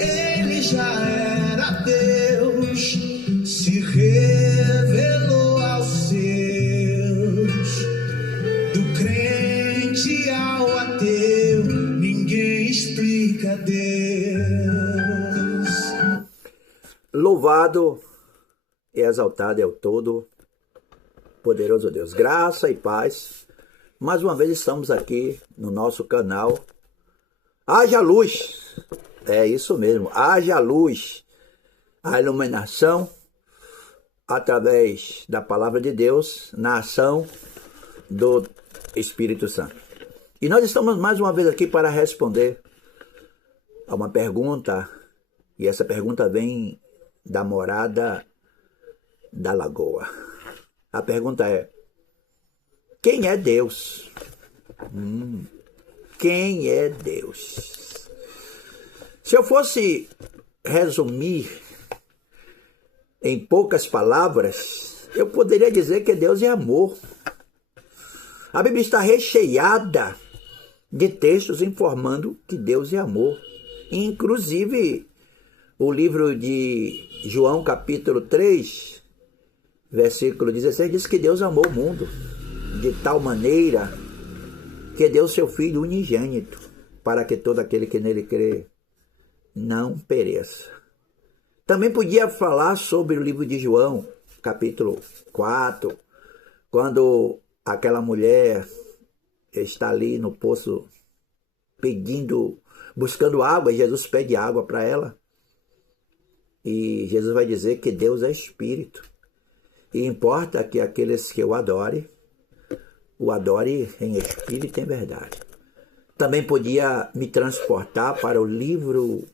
Ele já era Deus, se revelou aos seus, do crente ao ateu, ninguém explica Deus. Louvado e exaltado é o Todo-Poderoso Deus. Graça e paz. Mais uma vez estamos aqui no nosso canal Haja Luz. É isso mesmo, haja luz. A iluminação através da palavra de Deus na ação do Espírito Santo. E nós estamos mais uma vez aqui para responder a uma pergunta. E essa pergunta vem da morada da Lagoa. A pergunta é: quem é Deus? Quem é Deus? Se eu fosse resumir em poucas palavras, eu poderia dizer que Deus é amor. A Bíblia está recheada de textos informando que Deus é amor. Inclusive, o livro de João, capítulo 3, versículo 16, diz que Deus amou o mundo de tal maneira que deu seu Filho unigênito, para que todo aquele que nele crê não pereça. Também podia falar sobre o livro de João, capítulo 4, quando aquela mulher está ali no poço buscando água, e Jesus pede água para ela. E Jesus vai dizer que Deus é Espírito. E importa que aqueles que o adore em Espírito e em verdade. Também podia me transportar para o livro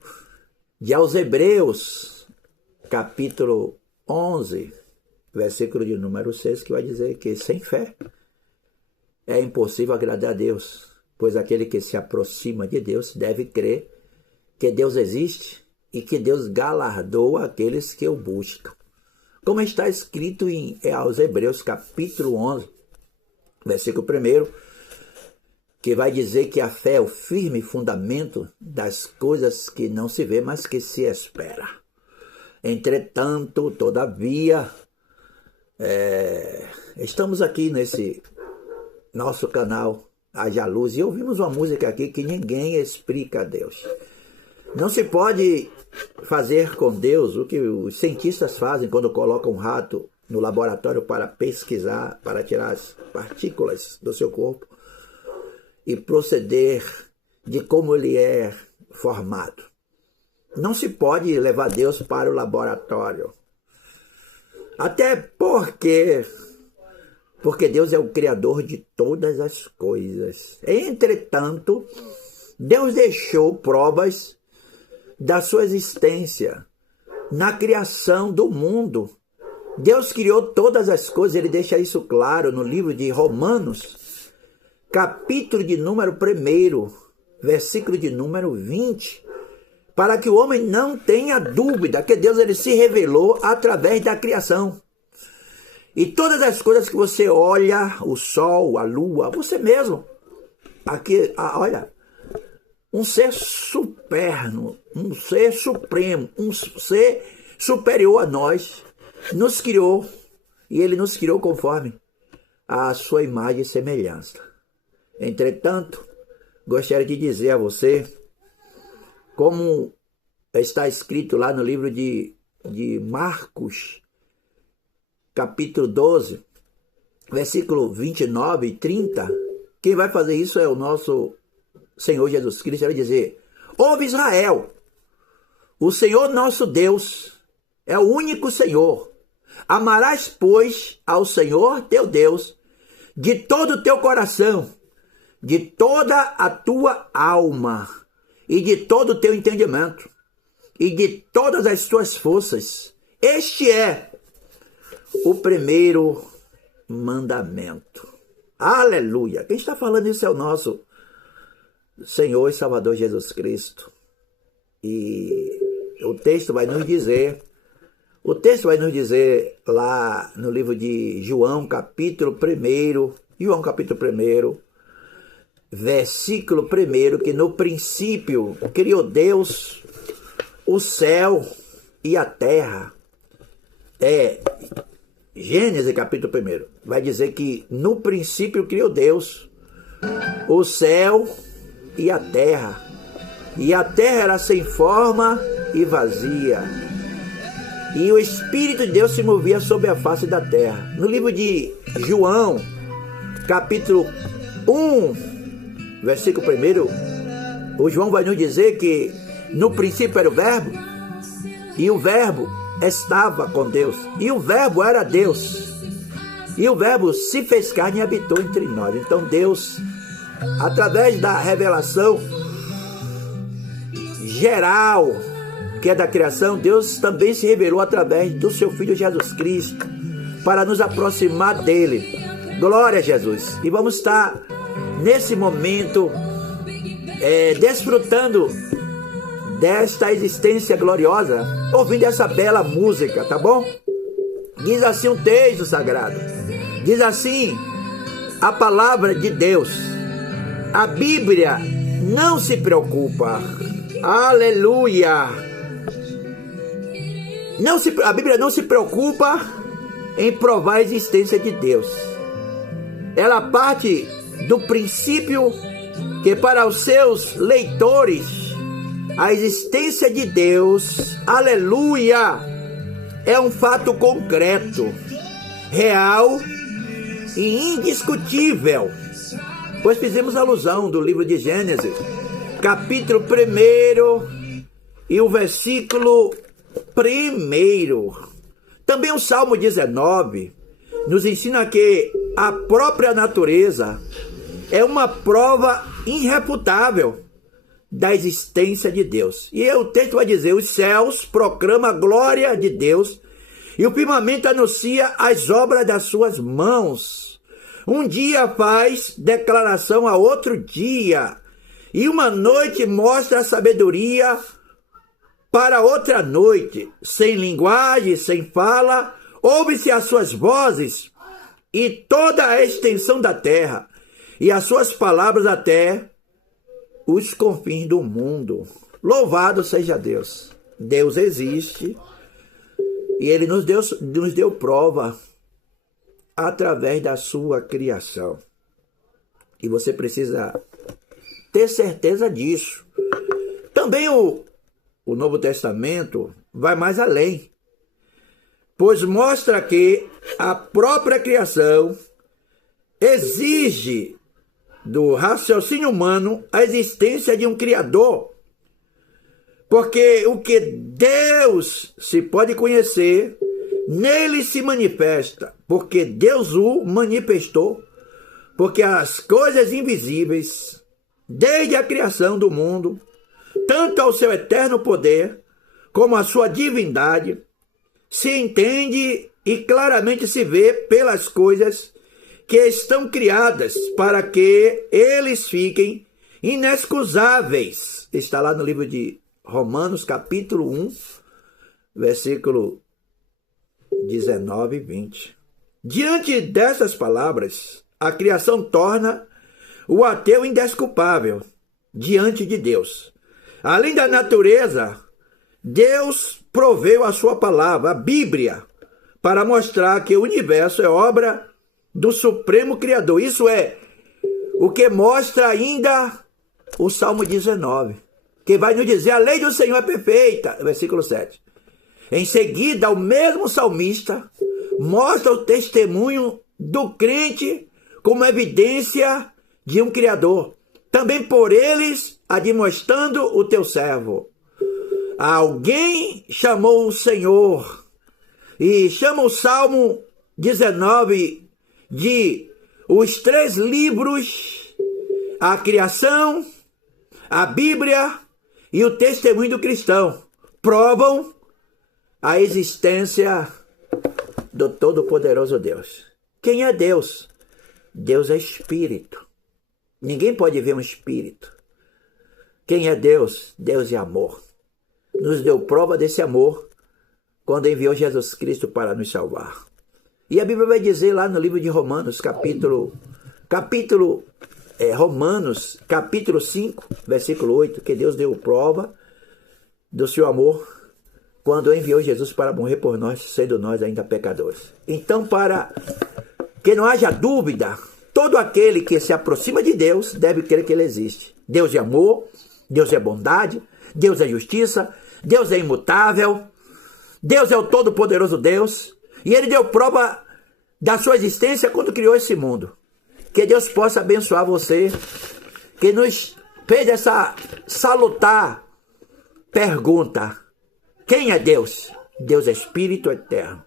de aos Hebreus, capítulo 11, versículo de número 6, que vai dizer que sem fé é impossível agradar a Deus, pois aquele que se aproxima de Deus deve crer que Deus existe e que Deus galardoa aqueles que o buscam. Como está escrito aos Hebreus, capítulo 11, versículo 1, que vai dizer que a fé é o firme fundamento das coisas que não se vê, mas que se espera. Entretanto, todavia, estamos aqui nesse nosso canal Haja Luz e ouvimos uma música aqui que ninguém explica a Deus. Não se pode fazer com Deus o que os cientistas fazem quando colocam um rato no laboratório para pesquisar, para tirar as partículas do seu corpo e proceder de como ele é formado. Não se pode levar Deus para o laboratório. Até porque Deus é o Criador de todas as coisas. Entretanto, Deus deixou provas da sua existência na criação do mundo. Deus criou todas as coisas, ele deixa isso claro no livro de Romanos, capítulo de número 1, versículo de número 20, para que o homem não tenha dúvida que Deus ele se revelou através da criação. E todas as coisas que você olha, o sol, a lua, você mesmo, aqui, olha, um ser superno, um ser supremo, um ser superior a nós, nos criou, e ele nos criou conforme a sua imagem e semelhança. Entretanto, gostaria de dizer a você, como está escrito lá no livro de Marcos, capítulo 12, versículo 29 e 30, quem vai fazer isso é o nosso Senhor Jesus Cristo. Ele vai dizer: ouve Israel, o Senhor nosso Deus é o único Senhor. Amarás, pois, ao Senhor teu Deus de todo o teu coração, de toda a tua alma e de todo o teu entendimento e de todas as tuas forças. Este é o primeiro mandamento. Aleluia! Quem está falando isso é o nosso Senhor e Salvador Jesus Cristo. E o texto vai nos dizer lá no livro de João, capítulo 1, versículo 1, que no princípio criou Deus o céu e a terra. Gênesis capítulo 1 vai dizer que no princípio criou Deus o céu e a terra. E a terra era sem forma e vazia. E o Espírito de Deus se movia sobre a face da terra. No livro de João, capítulo 1, versículo 1, o João vai nos dizer que no princípio era o Verbo, e o Verbo estava com Deus, e o Verbo era Deus, e o Verbo se fez carne e habitou entre nós. Então Deus, através da revelação geral, que é da criação, Deus também se revelou através do seu Filho Jesus Cristo, para nos aproximar dele. Glória a Jesus. E vamos estar nesse momento desfrutando desta existência gloriosa, ouvindo essa bela música, tá bom? Diz assim um texto sagrado, diz assim a palavra de Deus: a Bíblia não se preocupa, aleluia, a Bíblia não se preocupa em provar a existência de Deus. Ela parte do princípio que para os seus leitores a existência de Deus, aleluia, é um fato concreto, real e indiscutível. Pois fizemos alusão do livro de Gênesis, capítulo 1 e o versículo 1. Também o Salmo 19 nos ensina que a própria natureza é uma prova irrefutável da existência de Deus. E o texto vai dizer: os céus proclamam a glória de Deus e o firmamento anuncia as obras das suas mãos. Um dia faz declaração a outro dia, e uma noite mostra a sabedoria para outra noite. Sem linguagem, sem fala, ouve-se as suas vozes e toda a extensão da terra, e as suas palavras até os confins do mundo. Louvado seja Deus. Deus existe e Ele nos deu prova através da sua criação. E você precisa ter certeza disso. Também o Novo Testamento vai mais além, pois mostra que a própria criação exige do raciocínio humano a existência de um Criador. Porque o que Deus se pode conhecer, nele se manifesta, porque Deus o manifestou, porque as coisas invisíveis, desde a criação do mundo, tanto ao seu eterno poder, como a sua divindade, se entende e claramente se vê pelas coisas que estão criadas, para que eles fiquem inexcusáveis. Está lá no livro de Romanos, capítulo 1, versículo 19 e 20. Diante dessas palavras, a criação torna o ateu indesculpável diante de Deus. Além da natureza, Deus proveu a sua palavra, a Bíblia, para mostrar que o universo é obra do Supremo Criador. Isso é o que mostra ainda o Salmo 19, que vai nos dizer: a lei do Senhor é perfeita, versículo 7. Em seguida, o mesmo salmista mostra o testemunho do crente como evidência de um Criador, também por eles admoestando o teu servo. Alguém chamou o Senhor, e chama o Salmo 19 de os 3 livros, a criação, a Bíblia e o testemunho do cristão, provam a existência do Todo-Poderoso Deus. Quem é Deus? Deus é espírito. Ninguém pode ver um espírito. Quem é Deus? Deus é amor. Nos deu prova desse amor quando enviou Jesus Cristo para nos salvar. E a Bíblia vai dizer lá no livro de Romanos, Romanos, capítulo 5, versículo 8, que Deus deu prova do seu amor quando enviou Jesus para morrer por nós, sendo nós ainda pecadores. Então, para que não haja dúvida, todo aquele que se aproxima de Deus deve crer que Ele existe. Deus é amor, Deus é bondade, Deus é justiça, Deus é imutável, Deus é o todo-poderoso Deus, e Ele deu prova da sua existência quando criou esse mundo. Que Deus possa abençoar você, que nos fez essa salutar pergunta: quem é Deus? Deus é Espírito eterno,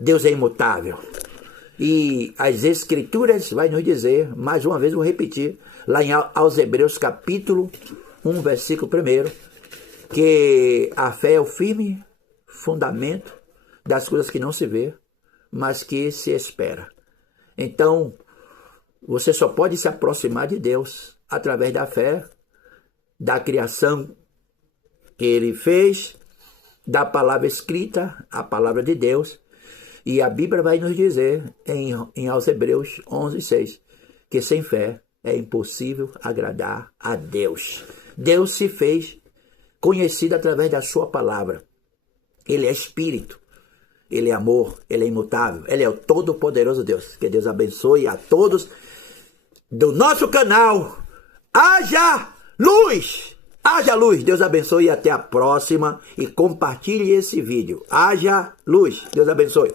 Deus é imutável. E as Escrituras vai nos dizer, mais uma vez vou repetir, lá aos Hebreus capítulo 1, versículo 1, que a fé é o firme fundamento das coisas que não se vê, mas que se espera. Então, você só pode se aproximar de Deus através da fé, da criação que Ele fez, da palavra escrita, a palavra de Deus. E a Bíblia vai nos dizer, em aos Hebreus 11:6, que sem fé é impossível agradar a Deus. Deus se fez conhecido através da sua palavra. Ele é Espírito, Ele é amor, Ele é imutável, Ele é o todo-poderoso Deus. Que Deus abençoe a todos do nosso canal. Haja luz! Haja luz! Deus abençoe e até a próxima. E compartilhe esse vídeo. Haja luz! Deus abençoe.